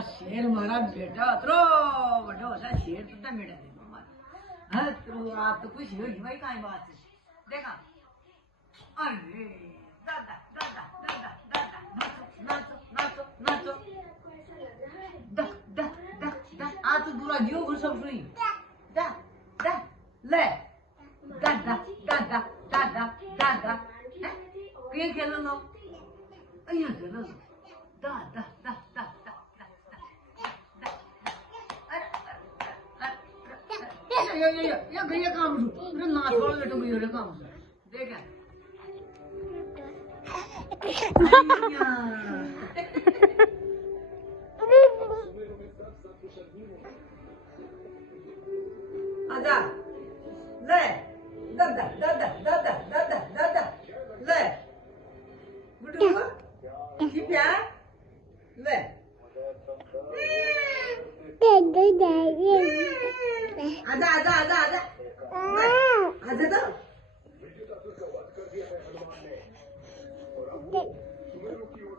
शेर मारा बेटा अतरो बड़ा होता शेर तो मेरा दे हाँ तो आप तो कुछ हो भाई कहाँ बात है देखा अरे दादा दादा दादा दादा नाचो नाचो नाचो दा दा दा दा आ तो दूरा जियो वो सब सुनी दा दा ले दादा दादा दादा दादा हैं कहीं खेलो लो अయ్యో खेलो लो दा दा दा दा या गया काम सु रे ना छोड़ ले तो गया रे काम सु देख आजा ले दादा दादा दादा दादा दादा ले बुढ़ू की प्यार ले आजा आजा आजा आजा आजा तो